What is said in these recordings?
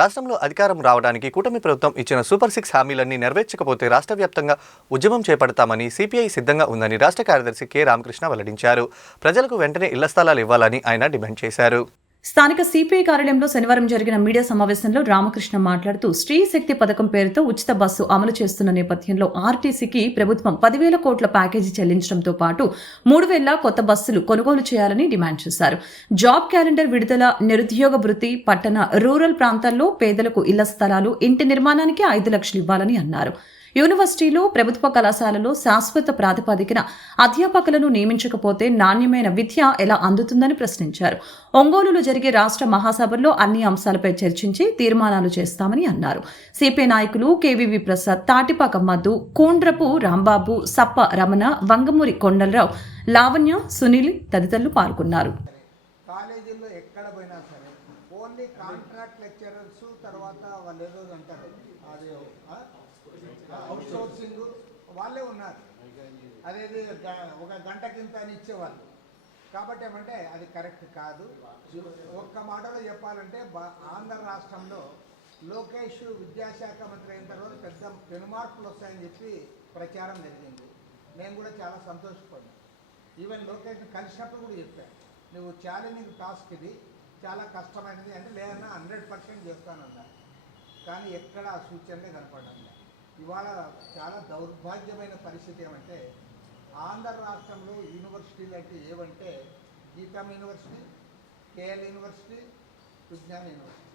రాష్ట్రంలో అధికారం రావడానికి కూటమి ప్రభుత్వం ఇచ్చిన సూపర్ 6 హామీలన్నీ నెరవేర్చకపోతే రాష్ట్ర వ్యాప్తంగా ఉద్యమం చేపడతామని సిపిఐ సిద్ధంగా ఉందని రాష్ట్ర కార్యదర్శి కె రామకృష్ణ వెల్లడించారు. ప్రజలకు వెంటనే ఇళ్ల స్థలాలు ఇవ్వాలని ఆయన డిమాండ్ చేశారు. స్థానిక సిపిఐ కార్యాలయంలో శనివారం జరిగిన మీడియా సమావేశంలో రామకృష్ణ మాట్లాడుతూ స్త్రీ శక్తి పథకం పేరుతో ఉచిత బస్సు అమలు చేస్తున్న నేపథ్యంలో ఆర్టీసీకి ప్రభుత్వం 10,000 కోట్ల ప్యాకేజీ చెల్లించడంతో పాటు 3,000 కొత్త బస్సులు కొనుగోలు చేయాలని డిమాండ్ చేశారు. జాబ్ క్యాలెండర్ విడుదల, నిరుద్యోగ భృతి, పట్టణ రూరల్ ప్రాంతాల్లో పేదలకు ఇళ్ల స్థలాలు, ఇంటి నిర్మాణానికి 5 లక్షలు ఇవ్వాలని అన్నారు. యూనివర్సిటీలు, ప్రభుత్వ కళాశాలలో శాశ్వత ప్రాతిపదికన అధ్యాపకులను నియమించకపోతే నాణ్యమైన విద్య ఎలా అందుతుందని ప్రశ్నించారు. ఒంగోలులో జరిగే రాష్ట్ర మహాసభల్లో అన్ని అంశాలపై చర్చించి తీర్మానాలు చేస్తామని అన్నారు. సిపిఐ నాయకులు కేవీవి ప్రసాద్, తాటిపాక మధు, కూండ్రపు రాంబాబు, సప్ప రమణ, వంగమూరి కొండలరావు, లావణ్య, సునీల్ తదితరులు పాల్గొన్నారు. కాలేజీల్లో ఎక్కడ పోయినా సరే ఓన్లీ కాంట్రాక్ట్ లెక్చరర్స్, తర్వాత వాళ్ళు ఏదో అంటారు అది అవుట్ సోర్సింగ్ వాళ్ళే ఉన్నారు. అదేది ఒక గంటకింత అని ఇచ్చేవాళ్ళు. కాబట్టి ఏమంటే అది కరెక్ట్ కాదు. ఒక్క మాటలో చెప్పాలంటే ఆంధ్ర రాష్ట్రంలో లోకేష్ విద్యాశాఖ మంత్రి అయిన తర్వాత పెద్ద పెనుమార్పులు వస్తాయని చెప్పి ప్రచారం జరిగింది. నేను కూడా చాలా సంతోషపడ్డాను. ఈవెన్ లోకేష్ని కలిసినప్పుడు కూడా చెప్పాను, నువ్వు ఛాలెంజింగ్ టాస్క్ ఇది, చాలా కష్టమైనది అంటే లేదన్నా 100% చేస్తానన్నా. కానీ ఎక్కడ ఆ సూచనలే కనపడాలి. ఇవాళ చాలా దౌర్భాగ్యమైన పరిస్థితి ఏమంటే ఆంధ్ర రాష్ట్రంలో యూనివర్సిటీలు అంటే ఏవంటే గీతం యూనివర్సిటీ, కేఎల్ యూనివర్సిటీ, విజ్ఞాన యూనివర్సిటీ.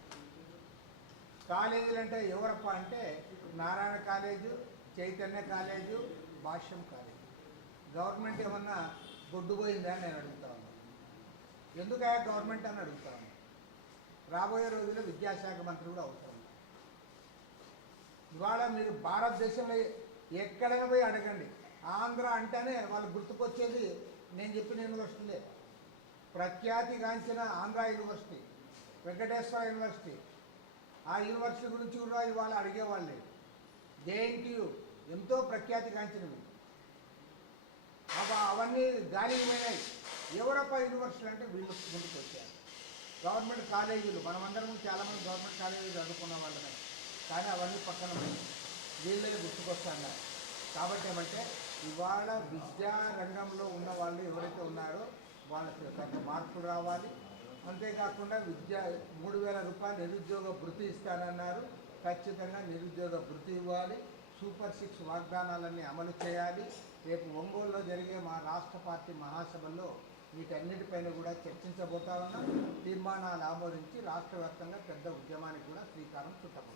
కాలేజీలు అంటే ఎవరప్ప అంటే నారాయణ కాలేజు, చైతన్య కాలేజు, భాష్యం కాలేజు. గవర్నమెంట్ ఏమన్నా గొడ్డుపోయిందా అని నేను అడుగుతా ఉన్నాను. ఎందుకయా గవర్నమెంట్ అని అడుగుతా ఉన్నాను. రాబోయే రోజుల్లో విద్యాశాఖ మంత్రి కూడా అవుతారు. ఇవాళ మీరు భారతదేశంలో ఎక్కడైనా పోయి అడగండి, ఆంధ్ర అంటేనే వాళ్ళు గుర్తుకొచ్చేది నేను చెప్పిన యూనివర్సిటీలే. ప్రఖ్యాతిగాంచిన ఆంధ్ర యూనివర్సిటీ, వెంకటేశ్వర యూనివర్సిటీ, ఆ యూనివర్సిటీ గురించి కూడా ఇవాళ అడిగేవాళ్ళే. జేఎన్టీయు ఎంతో ప్రఖ్యాతిగాంచినవి, అవన్నీ గాలికి పోయినాయి. ఎవరప్ప యూనివర్సిటీలు అంటే వీళ్ళు ముందుకు వచ్చారు. గవర్నమెంట్ కాలేజీలు, మనమందరం చాలామంది గవర్నమెంట్ కాలేజీలు చదువుకున్న వాళ్ళమే, కానీ అవన్నీ పక్కన వీళ్ళే గుర్తుకొస్తున్నారు. కాబట్టి ఏమంటే ఇవాళ విద్యా రంగంలో ఉన్న వాళ్ళు ఎవరైతే ఉన్నారో వాళ్ళకి కొంత మార్పులు రావాలి. అంతేకాకుండా 3,000 రూపాయలు నిరుద్యోగ భృతి ఇస్తానన్నారు. ఖచ్చితంగా నిరుద్యోగ భృతి ఇవ్వాలి. సూపర్ 6 వాగ్దానాలన్నీ అమలు చేయాలి. రేపు ఒంగోలులో జరిగే మా రాష్ట్ర పార్టీ మహాసభల్లో వీటన్నిటిపైన కూడా చర్చించబోతా ఉన్నాం. తీర్మానాలు ఆమోదించి రాష్ట్ర వ్యాప్తంగా పెద్ద ఉద్యమానికి కూడా శ్రీకారం చుట్టబోతాం.